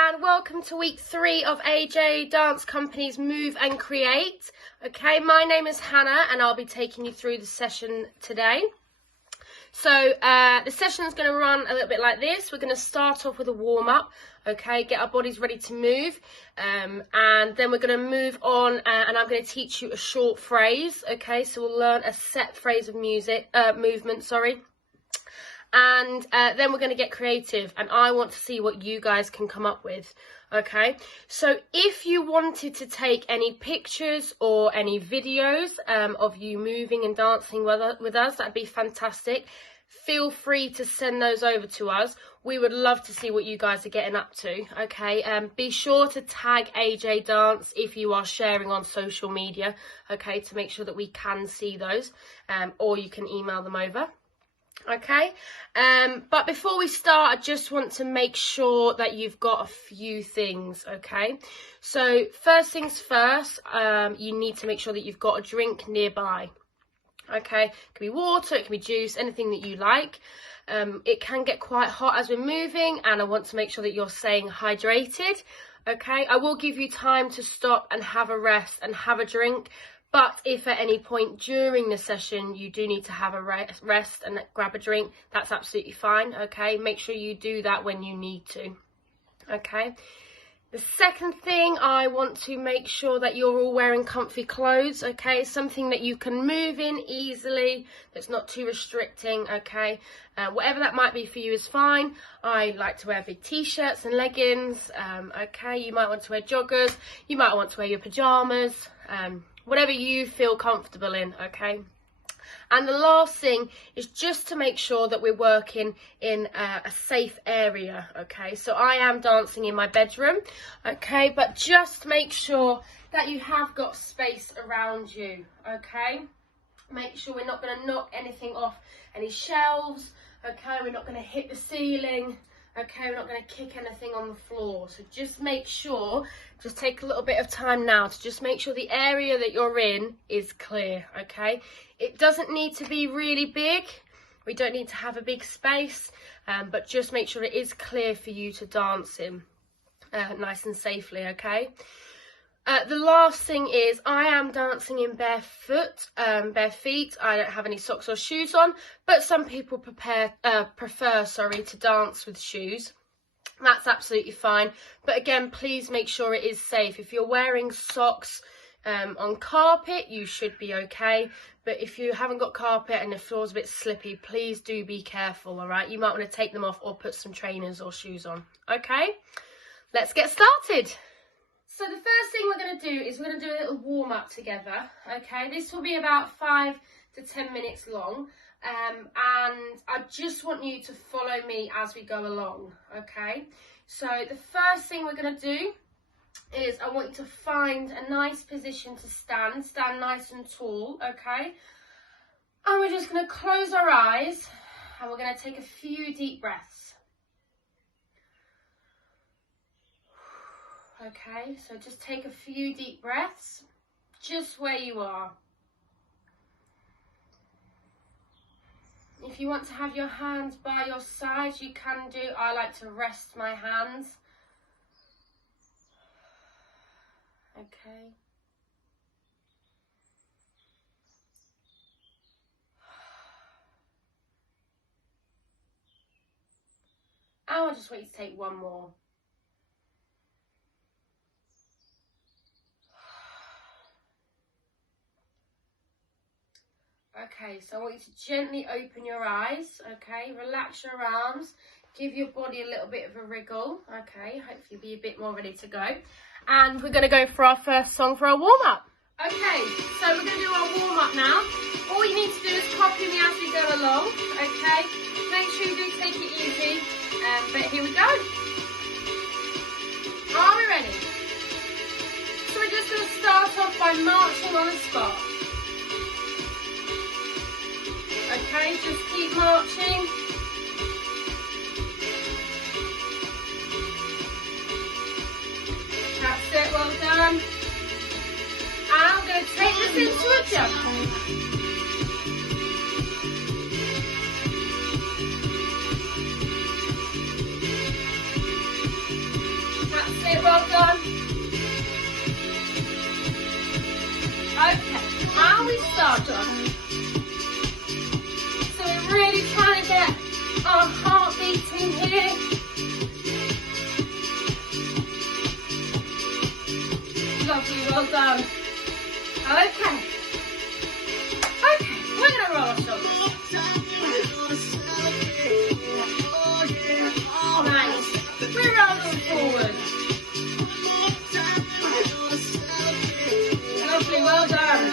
and welcome to week 3 of AJ Dance Company's Move and Create. Okay, my name is Hannah and I'll be taking you through the session today. So the session is going to run a little bit like this. We're going to start off with a warm-up, okay, get our bodies ready to move, and then we're going to move on and I'm going to teach you a short phrase, okay, so we'll learn a set phrase of movement, and then we're going to get creative and I want to see what you guys can come up with. Okay, so if you wanted to take any pictures or any videos of you moving and dancing with us, that'd be fantastic. Feel free to send those over to us. We would love to see what you guys are getting up to. Okay, be sure to tag AJ Dance if you are sharing on social media, okay, to make sure that we can see those, or you can email them over. Okay, but before we start, I just want to make sure that you've got a few things, okay? So first things first, you need to make sure that you've got a drink nearby, okay? It can be water, it can be juice, anything that you like. It can get quite hot as we're moving and I want to make sure that you're staying hydrated, okay? I will give you time to stop and have a rest and have a drink. But if at any point during the session you do need to have a rest and grab a drink, that's absolutely fine, okay? Make sure you do that when you need to, okay? The second thing, I want to make sure that you're all wearing comfy clothes, okay? Something that you can move in easily, that's not too restricting, okay? Whatever that might be for you is fine. I like to wear big t-shirts and leggings, okay? You might want to wear joggers, you might want to wear your pyjamas, whatever you feel comfortable in, okay? And the last thing is just to make sure that we're working in a safe area, okay? So I am dancing in my bedroom, okay? But just make sure that you have got space around you, okay? Make sure we're not going to knock anything off any shelves, okay? We're not going to hit the ceiling, okay? We're not going to kick anything on the floor. So just make sure, just take a little bit of time now to just make sure the area that you're in is clear, okay? It doesn't need to be really big. We don't need to have a big space, but just make sure it is clear for you to dance in nice and safely, okay? The last thing is I am dancing in bare feet. I don't have any socks or shoes on, but some people prefer to dance with shoes. That's absolutely fine. But again, please make sure it is safe. If you're wearing socks on carpet, you should be okay. But if you haven't got carpet and the floor's a bit slippy, please do be careful, all right? You might want to take them off or put some trainers or shoes on, okay? Let's get started. So the first thing we're going to do is we're going to do a little warm-up together, okay? This will be about 5 to 10 minutes long, and I just want you to follow me as we go along, okay? So the first thing we're going to do is I want you to find a nice position to stand nice and tall, okay? And we're just going to close our eyes and we're going to take a few deep breaths. Okay, so just take a few deep breaths, just where you are. If you want to have your hands by your sides, you can do. I like to rest my hands. Okay. And I just want you to take one more. Okay, so I want you to gently open your eyes, okay, relax your arms, give your body a little bit of a wriggle, okay, hopefully be a bit more ready to go. And we're going to go for our first song for our warm-up. Okay, so we're going to do our warm-up now. All you need to do is copy me as we go along, okay, make sure you do take it easy, but here we go. Are we ready? So we're just going to start off by marching on the spot. Okay, just keep marching. That's it, well done. And I'm going to take this into a jump. our heart beating here. Lovely, well done. Okay. Okay, we're going to roll our shoulders. Nice. We roll them forward. Lovely, well done.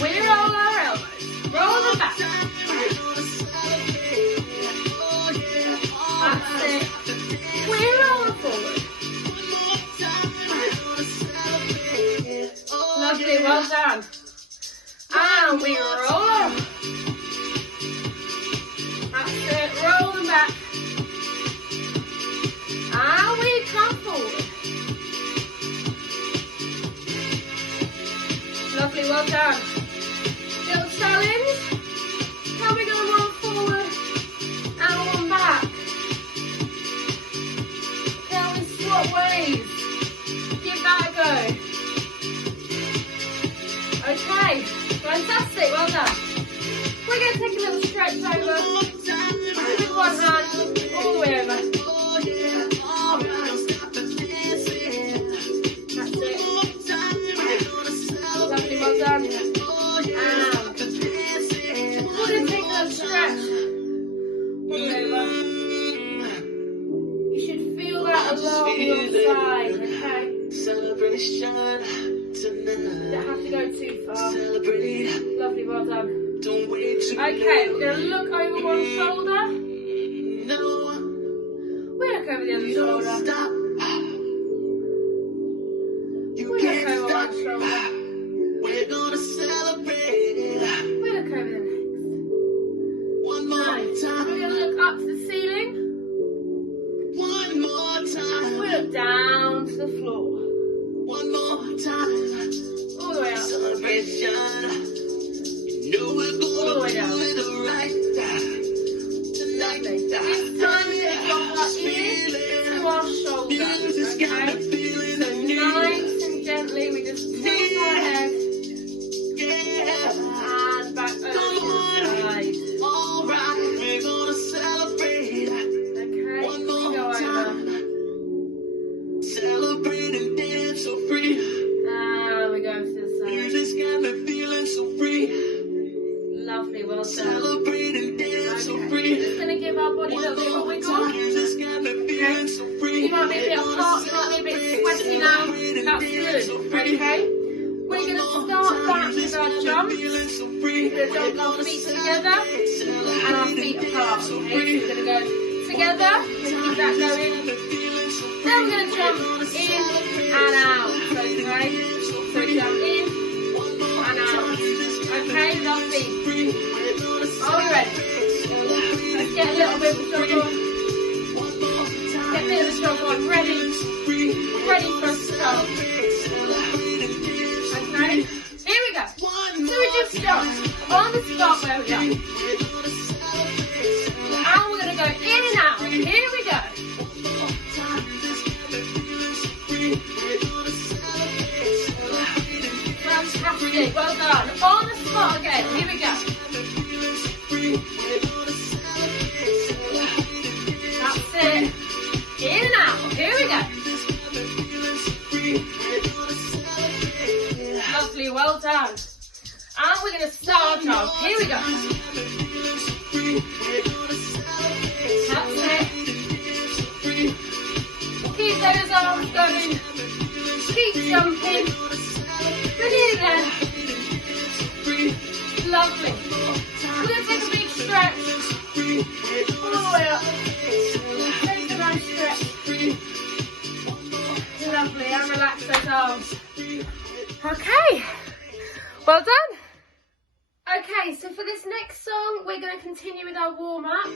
We roll our elbows. Roll them back. That's it. We roll them forward. Lovely, well done. And we roll them. That's it, roll them back. And we come forward. Lovely, well done. Little challenge. Now we're going to roll forward and one back. Now we squat wave. Give that a go. Okay, fantastic, well done. We're going to take a little stretch over with one hand all the way over. That's it. Lovely, well done. And we're going to take a little stretch all the way over. You should feel that along your side, okay? Celebration tonight. Don't have to go too far. Celebrate. Lovely, well done. Don't wait too Okay, we're going to look over one shoulder. No, We look over the other don't shoulder. stop. You We look can't over stop. one shoulder. We're gonna celebrate We look over the next. one more Nice. We're time. going to look up to the ceiling. One more We time. look down to the floor. One more time. All the way up. Celebration. You know we're All the way gonna down. do it right tonight. Lovely. So this time we're going to drop our ears to our shoulders. Music's got me Okay? feeling So the need. nice and gently we just tilt our head Yeah. and back over to the side. Alright, we're gonna celebrate Okay? one We go more over. time. Celebrate and dance so free. And we go to the side. Music's got me feeling so free. Lovely, well done. Celebrate and dance so Okay, we're free. just going to give our body a little bit of a wiggle. Music's got me feeling so free. You might be a bit hot, you might be a bit sweaty now. That's good, okay? We're going to start back with our jump. Feeling so We're free. going to jump our feet together and our feet apart. Okay, so we're going to go together, we're going to keep that going. Then we're going to jump in and out. Okay, so jump in and out. Okay, lovely. Are we ready? Let's get a little bit of a jog on. Get a bit of a jog on. Ready? Ready for a start. Okay, here we go. So we just jump on the spot where we are. And we're going to go in and out. Here we go. Fantastic. Well done. On the spot again. Here we go. That's it. In and out. Here we go. Lovely. Well done. And we're going to start our jump. Here we go. That's it. Keep those arms going. Keep jumping. Ready again. Lovely. We're going to take a big stretch. All the way up. Take a nice stretch. Lovely. And relax those arms. Okay. Well done. Okay, so for this next song, we're going to continue with our warm-up. Okay,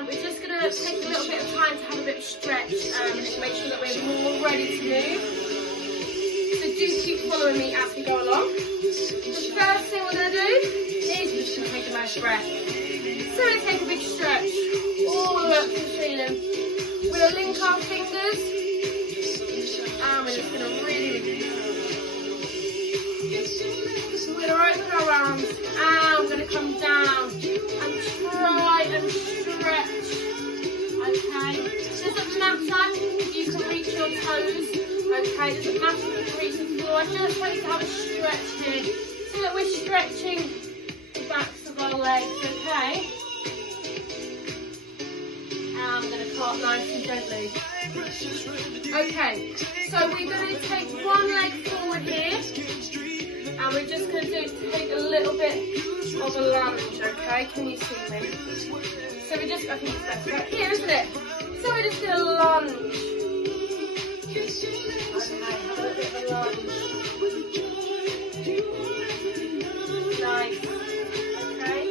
we're just going to take a little bit of time to have a bit of stretch and make sure that we're more ready to move. So do keep following me as we go along. The first thing we're going to do is just to take a nice breath. So we're going to take a big stretch all the way up to the ceiling. We're going to link our fingers and we're just going to really we're going to open our arms and we're going to come down doesn't matter if you can reach your toes, okay? It doesn't matter if you can reach the floor. I just want you to have a stretch here. So that we're stretching the backs of our legs, okay? And I'm going to clap nice and gently. Okay, so we're going to take one leg forward here. And we're just going to take a little bit of a lunge, okay? Can you see me? So we just, I think it's better right here, isn't it? So we just do a lunge. Okay, have a little bit of a lunge. Nice. Okay.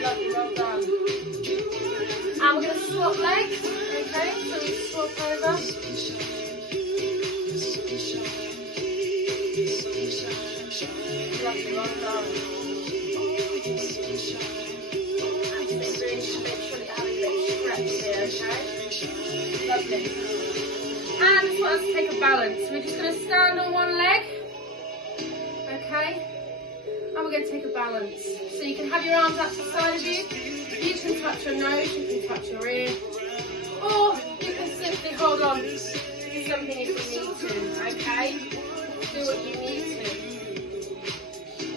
Lovely, well done. And we're going to swap legs, okay? So we swap over. Lovely, well done. Make sure that you're having a bit of stretch here, okay? Lovely. And we want to take a balance. We're just going to stand on one leg, okay? And we're going to take a balance. So you can have your arms out to the side of you. You can touch your nose, you can touch your ear, or you can simply hold on to something if you need to, okay? Do what you need to.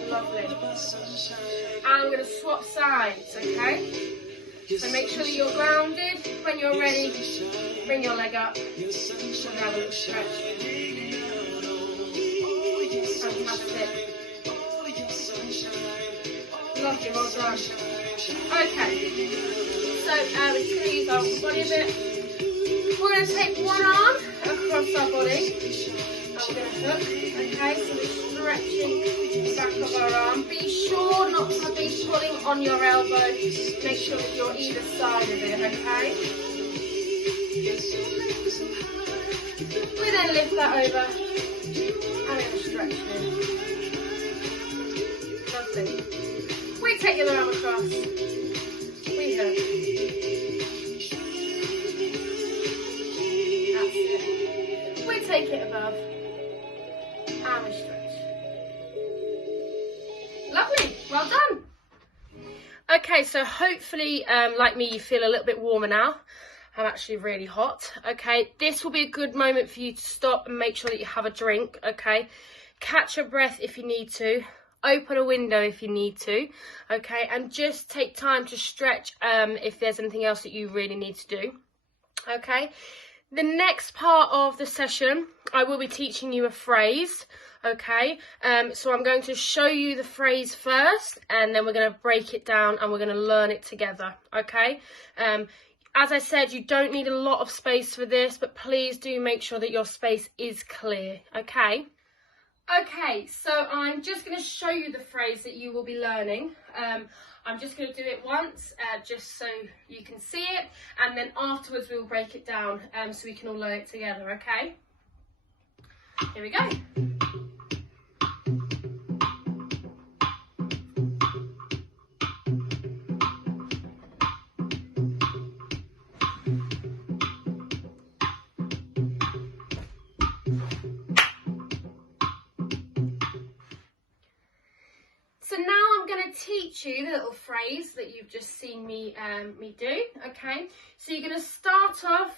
Lovely. And we're going to swap sides, okay? So make sure that you're grounded. When you're ready, bring your leg up and have a little stretch. Fantastic. Lovely, well done. Okay, so we're just going to use our body a bit. We're going to take one arm across our body and we're going to hook, okay? So we're stretching the back of our arm. Be sure not to be pulling on your elbow. Make sure that you're either side of it, okay? We then lift that over and we're going to stretch it. Lovely. We take the other arm across. We hook. That's it. We take it above. And we stretch. Lovely. Well done. Okay, so hopefully, like me, you feel a little bit warmer now. I'm actually really hot. Okay, this will be a good moment for you to stop and make sure that you have a drink. Okay, catch your breath if you need to. Open a window if you need to, okay, and just take time to stretch if there's anything else that you really need to do, okay. The next part of the session, I will be teaching you a phrase, okay. So I'm going to show you the phrase first, and then we're going to break it down and we're going to learn it together, okay. As I said, you don't need a lot of space for this, but please do make sure that your space is clear, okay. Okay, so I'm just going to show you the phrase that you will be learning. I'm just going to do it once, just so you can see it, and then afterwards we'll break it down so we can all learn it together, okay? Here we go. So now I'm going to teach you the little phrase that you've just seen me do, okay? So you're going to start off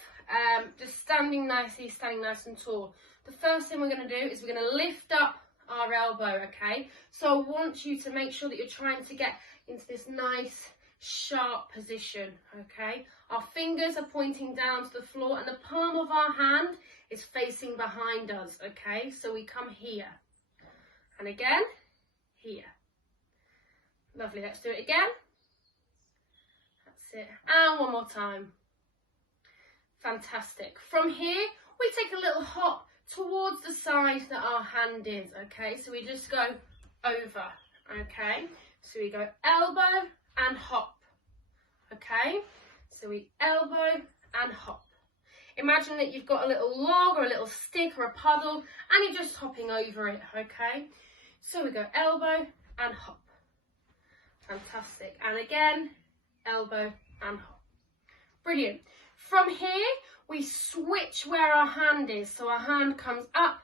just standing nice and tall. The first thing we're going to do is we're going to lift up our elbow, okay? So I want you to make sure that you're trying to get into this nice, sharp position, okay? Our fingers are pointing down to the floor and the palm of our hand is facing behind us, okay? So we come here. And again, here. Lovely, let's do it again. That's it. And one more time. Fantastic. From here, we take a little hop towards the side that our hand is, okay? So we just go over, okay? So we go elbow and hop, okay? So we elbow and hop. Imagine that you've got a little log or a little stick or a puddle and you're just hopping over it, okay? So we go elbow and hop. Fantastic. And again, elbow and hop. Brilliant. From here, we switch where our hand is. So our hand comes up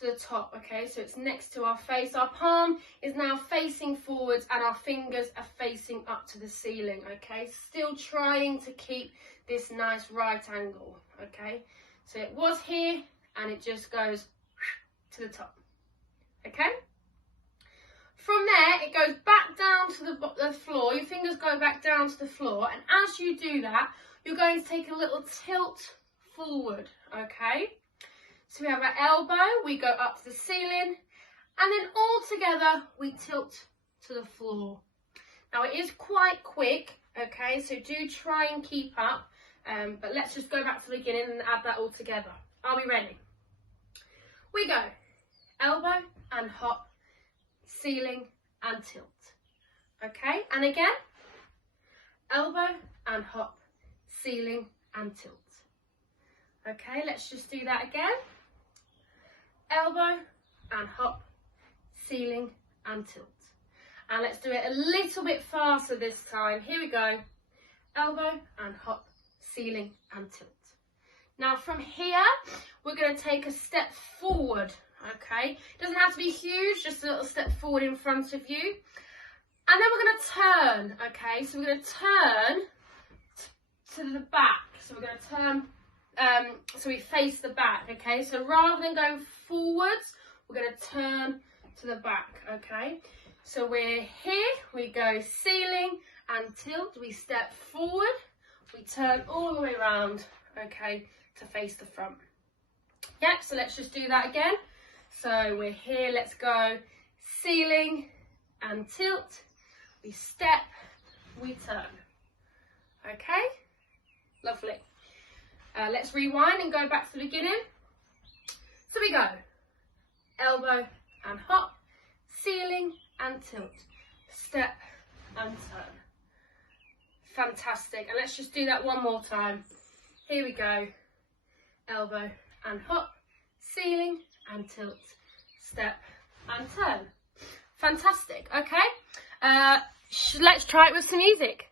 to the top, okay? So it's next to our face. Our palm is now facing forwards and our fingers are facing up to the ceiling, okay? Still trying to keep this nice right angle, okay? So it was here and it just goes to the top, okay? From there, it goes back down to the floor. Your fingers go back down to the floor, and as you do that, you're going to take a little tilt forward, okay? So we have our elbow, we go up to the ceiling, and then all together, we tilt to the floor. Now, it is quite quick, okay? So do try and keep up, but let's just go back to the beginning and add that all together. Are we ready? We go elbow and hop, ceiling and tilt, okay? And again, elbow and hop, ceiling and tilt. Okay, let's just do that again. Elbow and hop, ceiling and tilt. And let's do it a little bit faster this time. Here we go. Elbow and hop, ceiling and tilt. Now from here, we're going to take a step forward, okay? It doesn't have to be huge, just a little step forward in front of you. And then we're going to turn, okay? So we're going to turn to the back. So we're going to turn, so we face the back, okay? So rather than going forwards, we're going to turn to the back, okay? So we're here, we go ceiling and tilt, we step forward, we turn all the way around, okay, to face the front. Yep, so let's just do that again. So we're here, let's go ceiling and tilt, we step, we turn, okay? Lovely. Let's rewind and go back to the beginning. So we go elbow and hop, ceiling and tilt, step and turn. Fantastic. And let's just do that one more time. Here we go. Elbow and hop, ceiling and tilt, step and turn. Fantastic. Okay. Let's try it with some music.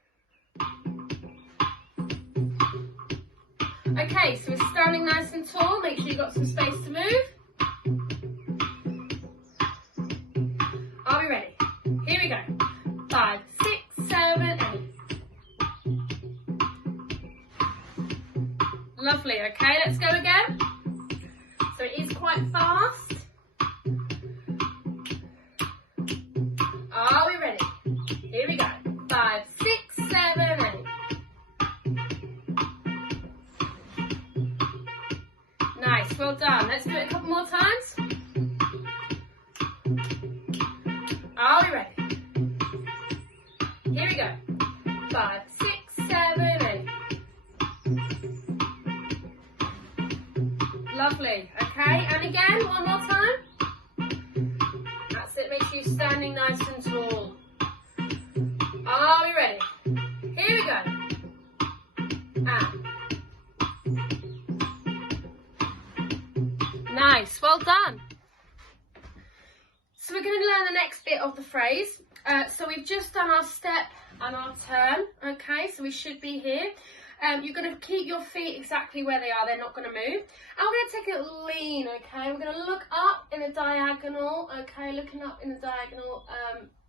Okay, so we're standing nice and tall. Make sure you've got some space to move. Are we ready? Here we go. 5, 6, 7, 8. Lovely, okay, let's go again. So it is quite fast. Are we ready? Here we go. 5, 6, 7, 8. Nice, well done. Let's do it a couple more times. Are we ready? Here we go. 5, 6, 7, 8. Lovely. Okay, and again, one more time. That's it. Make sure you're standing nice and tall. Are we ready? Here we go. And. Nice. Well done. So we're going to learn the next bit of the phrase. So we've just done our step and our turn. Okay, so we should be here. You're going to keep your feet exactly where they are. They're not going to move. And we're going to take a little lean, okay? We're going to look up in a diagonal, okay? Looking up in the diagonal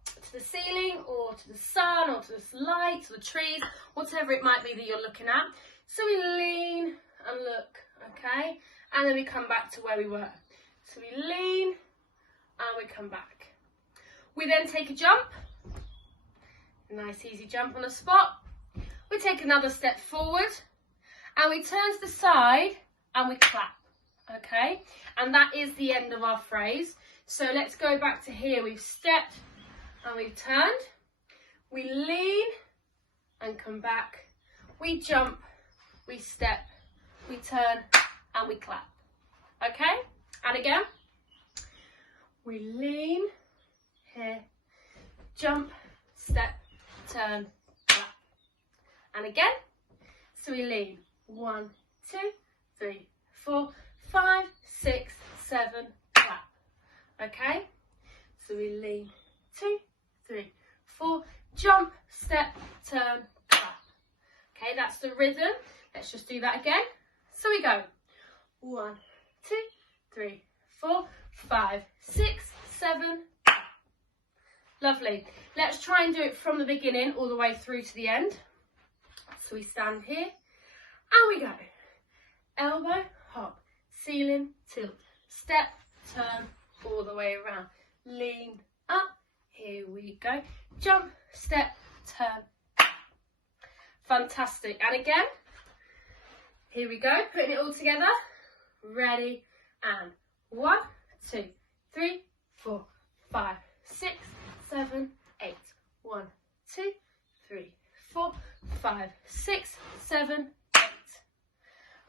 to the ceiling or to the sun or to the light, to the trees, whatever it might be that you're looking at. So we lean and look, okay? And then we come back to where we were. So we lean and we come back. We then take a jump. A nice easy jump on the spot. We take another step forward and we turn to the side and we clap, okay? And that is the end of our phrase. So let's go back to here. We've stepped and we've turned. We lean and come back. We jump, we step, we turn and we clap, okay? And again, we lean, here, jump, step, turn, clap. And again, so we lean 1, 2, 3, 4, 5, 6, 7, clap. Okay, so we lean 2, 3, 4, jump, step, turn, clap. Okay, that's the rhythm. Let's just do that again. So we go 1, 2, 3, 4, 5, 6, 7. Lovely. Let's try and do it from the beginning all the way through to the end. So we stand here and we go. Elbow, hop, ceiling, tilt, step, turn, all the way around. Lean up. Here we go. Jump, step, turn. Fantastic. And again. Here we go. Putting it all together. Ready. And 1, 2, 3, 4, 5, 6, 7, 8. 1, 2, 3, 4, 5, 6, 7, 8.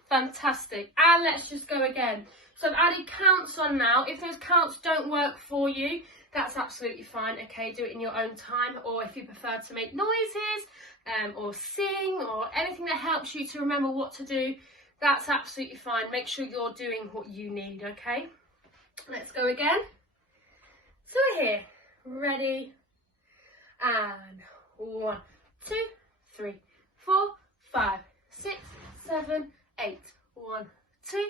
Fantastic. And let's just go again. So I've added counts on now. If those counts don't work for you, that's absolutely fine. Okay, do it in your own time, or if you prefer to make noises or sing or anything that helps you to remember what to do, that's absolutely fine. Make sure you're doing what you need. Okay, let's go again. So we're here, ready, and 1, 2, 3, 4, 5, 6, 7, 8. 1, 2,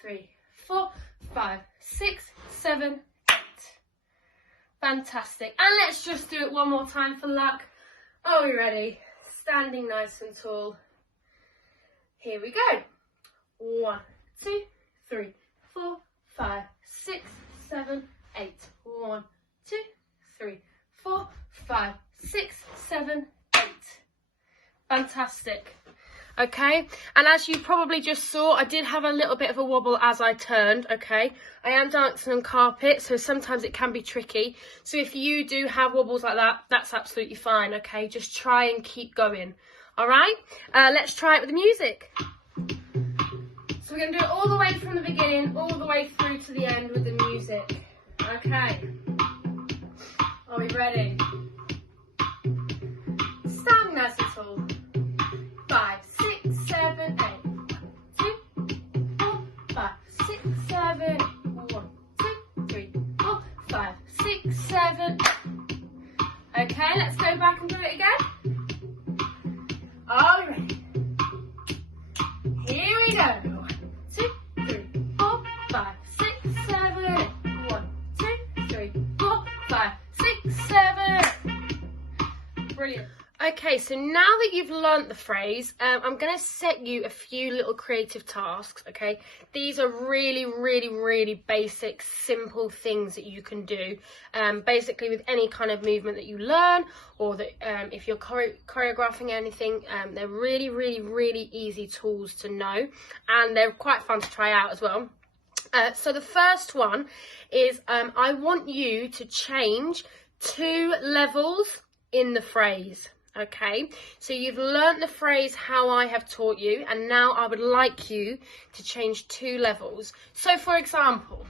3, 4, 5, 6, 7, 8. Fantastic. And let's just do it one more time for luck. Are we ready? Standing nice and tall. Here we go. 1, 2, 3, 4, 5, 6, 7, 8. 1, 2, 3, 4, 5, 6, 7, 8. Fantastic. Okay, and as you probably just saw, I did have a little bit of a wobble as I turned. Okay, I am dancing on carpet, so sometimes it can be tricky. So if you do have wobbles like that, that's absolutely fine. Okay, just try and keep going. All right, let's try it with the music. So we're going to do it all the way from the beginning, all the way through to the end with the music. Okay, are we ready? Stand nice and tall. 5, 6, 7, 8. 1, 2, 4, 5, 6, 7. 1, 2, 3, 4, 5, 6, 7. Okay, let's go back and do it again. All right. Here we go. 2, 3, 4, 5, 6, 7. 1, 2, 3, 4, 5, 6, 7. Brilliant. Okay, so now that you've learnt the phrase, I'm going to set you a few little creative tasks, okay? These are really, really, really basic, simple things that you can do, basically with any kind of movement that you learn, or that if you're choreographing anything, they're really, really, really easy tools to know, and they're quite fun to try out as well. So the first one is I want you to change 2 levels in the phrase. Okay, so you've learnt the phrase how I have taught you, and now I would like you to change 2 levels. So for example,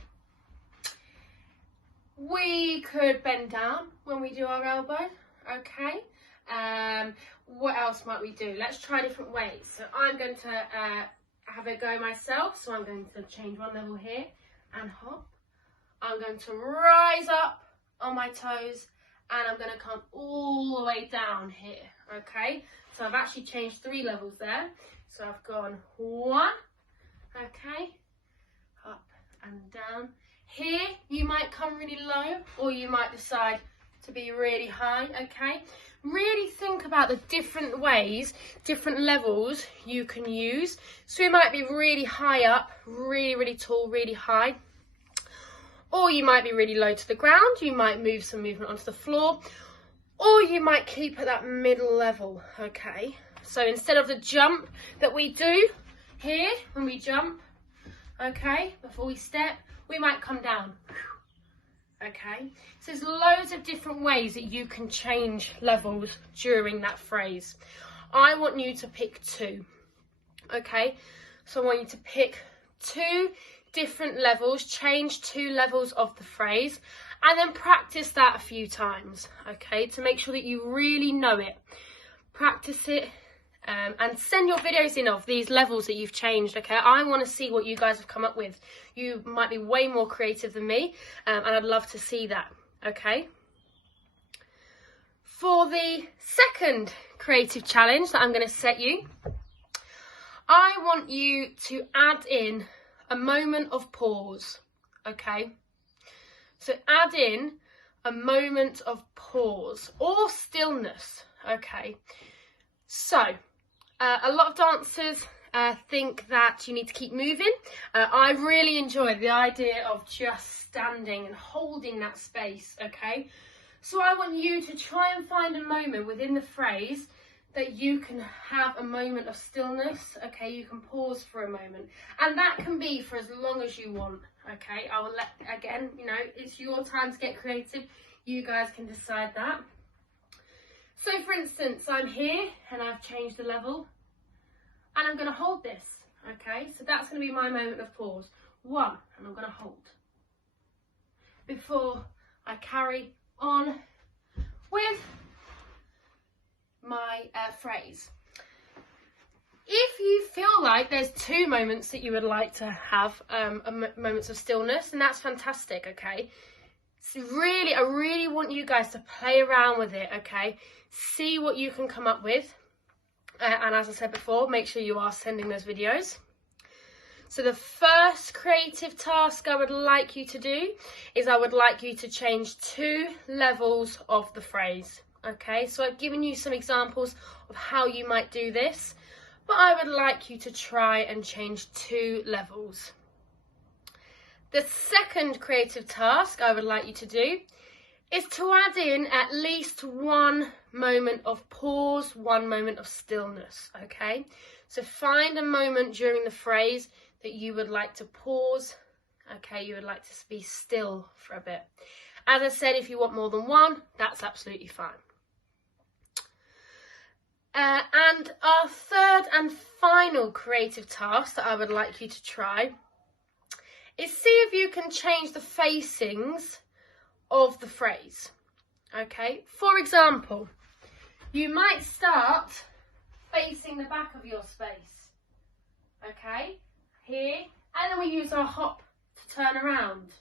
we could bend down when we do our elbow. Okay, what else might we do? Let's try different ways. So I'm going to have a go myself. So I'm going to change 1 level here and hop. I'm going to rise up on my toes, and I'm going to come all the way down here, okay? So I've actually changed 3 levels there. So I've gone 1, okay, up and down. Here, you might come really low, or you might decide to be really high, okay? Really think about the different ways, different levels you can use. So we might be really high up, really, really tall, really high. Or you might be really low to the ground, you might move some movement onto the floor, or you might keep at that middle level, okay? So instead of the jump that we do here, when we jump, okay, before we step, we might come down, okay? So there's loads of different ways that you can change levels during that phrase. I want you to pick 2, okay? So I want you to pick 2 different levels, change 2 levels of the phrase, and then practice that a few times, okay, to make sure that you really know it. Practice it and send your videos in of these levels that you've changed, okay? I want to see what you guys have come up with. You might be way more creative than me, and I'd love to see that, okay? For the second creative challenge that I'm going to set you, I want you to add in a moment of pause, okay? So add in a moment of pause or stillness, okay? So, a lot of dancers think that you need to keep moving. I really enjoy the idea of just standing and holding that space, okay? So I want you to try and find a moment within the phrase that you can have a moment of stillness, okay? You can pause for a moment. And that can be for as long as you want, okay? I will again, you know, it's your time to get creative. You guys can decide that. So for instance, I'm here and I've changed the level and I'm going to hold this, okay? So that's going to be my moment of pause. 1, and I'm going to hold before I carry on with my phrase. If you feel like there's 2 moments that you would like to have moments of stillness, and that's fantastic, okay? So really, I really want you guys to play around with it, okay? See what you can come up with. And as I said before, make sure you are sending those videos. So the first creative task I would like you to do is I would like you to change 2 levels of the phrase. Okay, so I've given you some examples of how you might do this, but I would like you to try and change 2 levels. The second creative task I would like you to do is to add in at least 1 moment of pause, 1 moment of stillness, okay? So find a moment during the phrase that you would like to pause, okay? You would like to be still for a bit. As I said, if you want more than 1, that's absolutely fine. And our third and final creative task that I would like you to try is see if you can change the facings of the phrase, okay? For example, you might start facing the back of your space, okay? Here, and then we use our hop to turn around,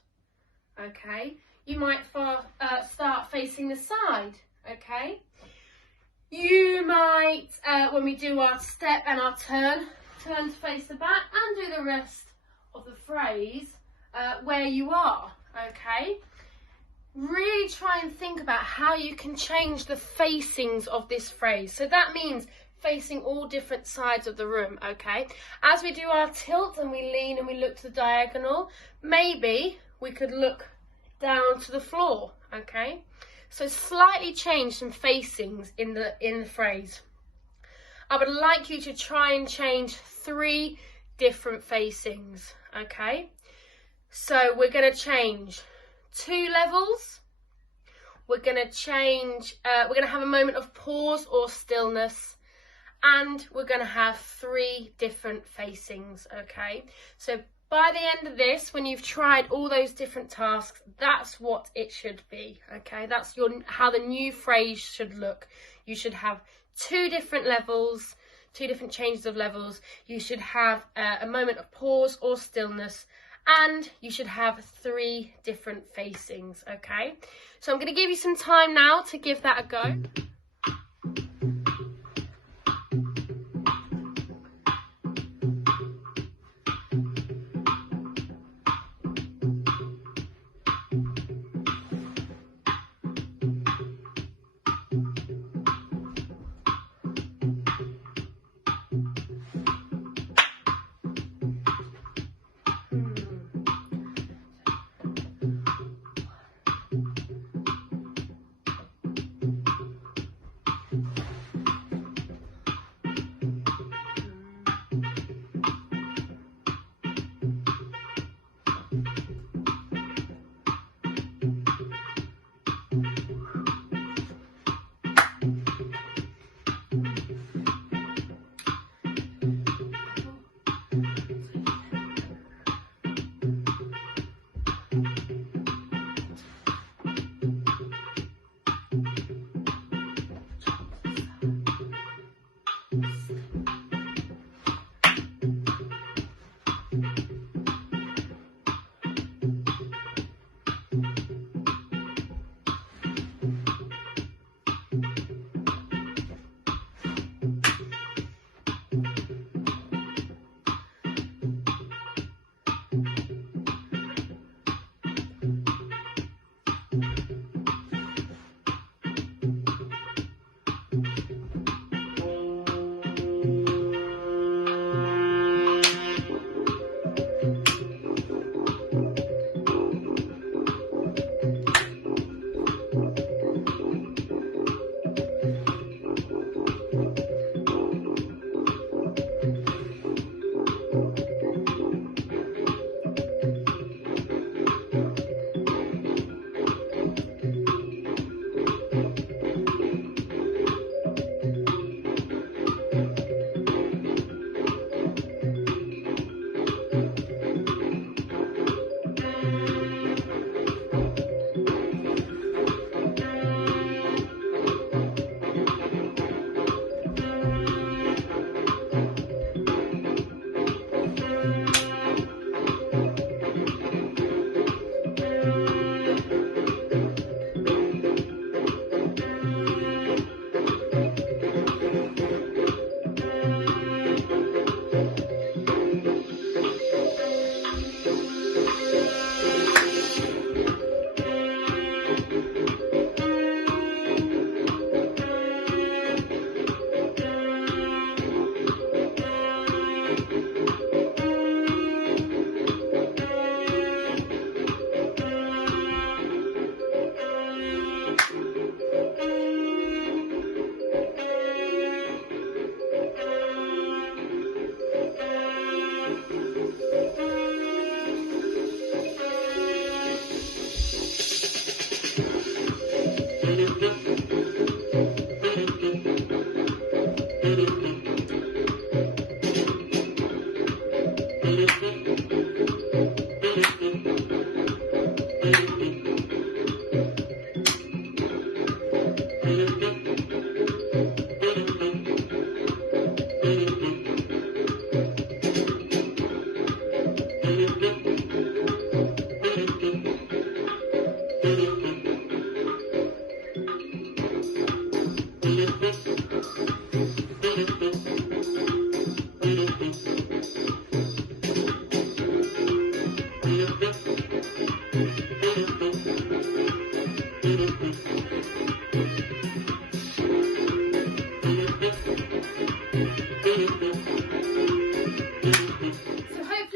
okay? You might start facing the side, okay? You might, when we do our step and our turn to face the back and do the rest of the phrase where you are, okay? Really try and think about how you can change the facings of this phrase. So that means facing all different sides of the room, okay? As we do our tilt and we lean and we look to the diagonal, maybe we could look down to the floor, okay? So slightly change some facings in the phrase. I would like you to try and change 3 different facings, okay? So we're going to change 2 levels. We're going to change, we're going to have a moment of pause or stillness, and we're going to have 3 different facings, okay? So by the end of this, when you've tried all those different tasks, that's what it should be, okay? That's how the new phrase should look. You should have 2 different levels, 2 different changes of levels. You should have a moment of pause or stillness, and you should have 3 different facings, okay? So I'm going to give you some time now to give that a go. Hopefully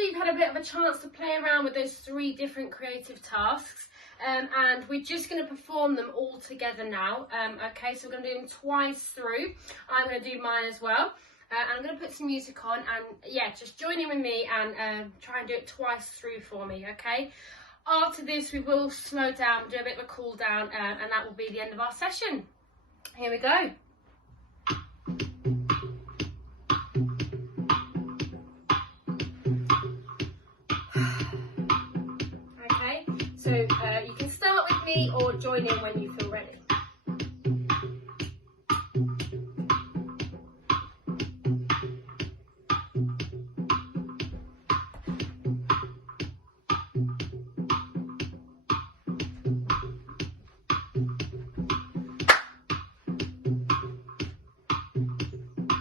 you've had a bit of a chance to play around with those 3 different creative tasks, and we're just going to perform them all together now. Okay, so we're going to do them twice through. I'm going to do mine as well. I'm going to put some music on, and yeah, just join in with me and try and do it twice through for me, okay? After this, we will slow down, do a bit of a cool down, and that will be the end of our session. Here we go. Okay, so you can start with me or join in when you feel ready.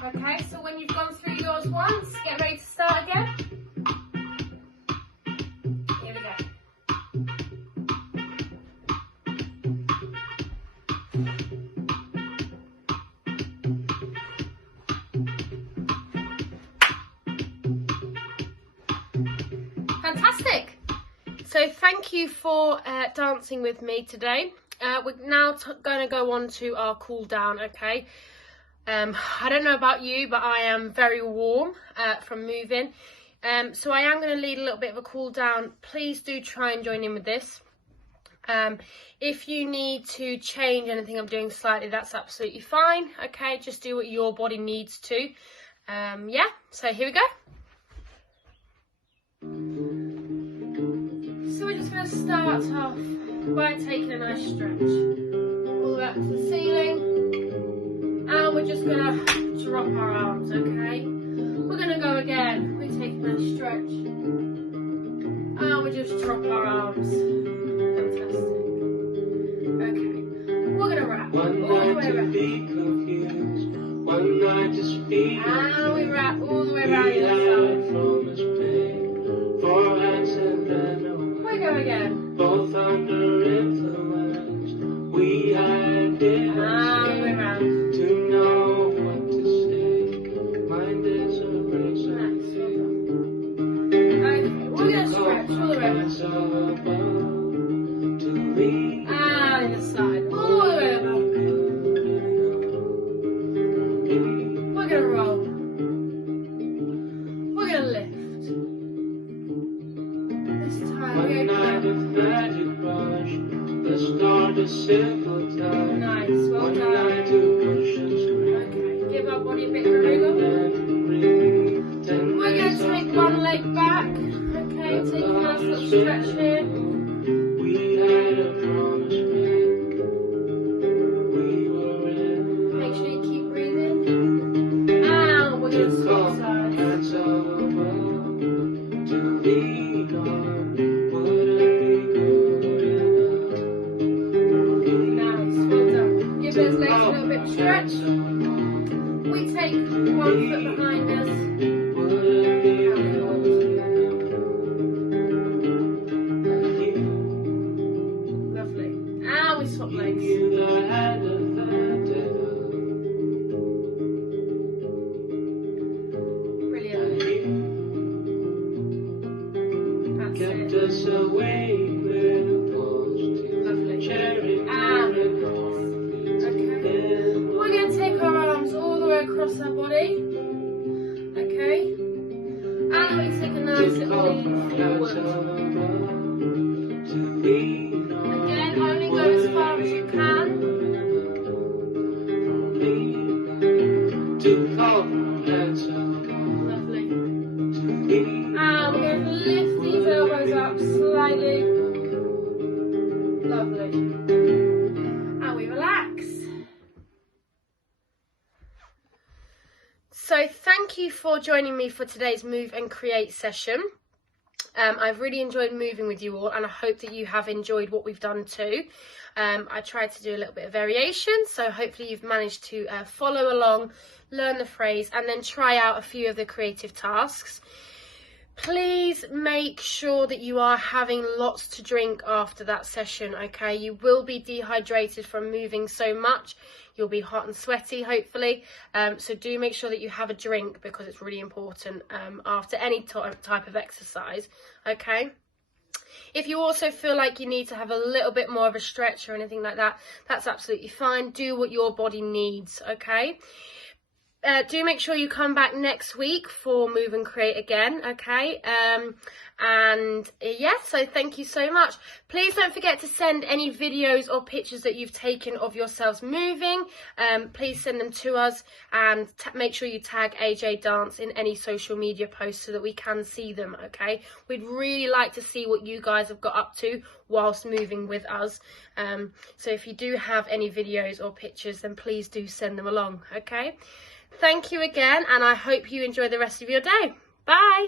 Okay, so when you've gone through yours once, get ready to start again. Here we go. Fantastic. So thank you for dancing with me today. We're now going to go on to our cool down, okay? I don't know about you, but I am very warm from moving. So I am going to lead a little bit of a cool down. Please do try and join in with this. If you need to change anything I'm doing slightly, that's absolutely fine. Okay, just do what your body needs to. Yeah, so here we go. So we're just going to start off by taking a nice stretch all the way up to the ceiling. And we're just going to drop our arms, okay? We're going to go again. We're taking a stretch. And we just drop our arms. Fantastic. Okay. We're going to wrap all the way around. And we wrap all the way around the other side. We go again. Both under influence, we had it. And we round. And the side, all the way over. We're going to roll. We're going to lift. This time we're going to nice, well done. Okay, give our body a bit of a wriggle. We're going to take one leg back. Okay, take a nice little stretch here. Make sure you keep breathing. And we're going to switch sides. Nice, well done. Give those legs a little bit of stretch. We take 1 foot behind us. Swap legs. Brilliant. That's it. Lovely. Okay. We're going to take our arms all the way across our body. Okay. And we take a nice little lean forward. Again, only go as far as you can. Lovely. And we're going to lift these elbows up slightly. Lovely. And we relax. So thank you for joining me for today's Move and Create session. I've really enjoyed moving with you all, and I hope that you have enjoyed what we've done too. I tried to do a little bit of variation, so hopefully you've managed to follow along, learn the phrase, and then try out a few of the creative tasks. Please make sure that you are having lots to drink after that session, okay? You will be dehydrated from moving so much. You'll be hot and sweaty, hopefully. So do make sure that you have a drink, because it's really important after any type of exercise, okay? If you also feel like you need to have a little bit more of a stretch or anything like that, that's absolutely fine. Do what your body needs, okay? Do make sure you come back next week for Move and Create again, okay? So thank you so much. Please don't forget to send any videos or pictures that you've taken of yourselves moving. Please send them to us, and make sure you tag AJDance in any social media posts so that we can see them, okay? We'd really like to see what you guys have got up to whilst moving with us. So if you do have any videos or pictures, then please do send them along, okay? Thank you again, and I hope you enjoy the rest of your day. Bye.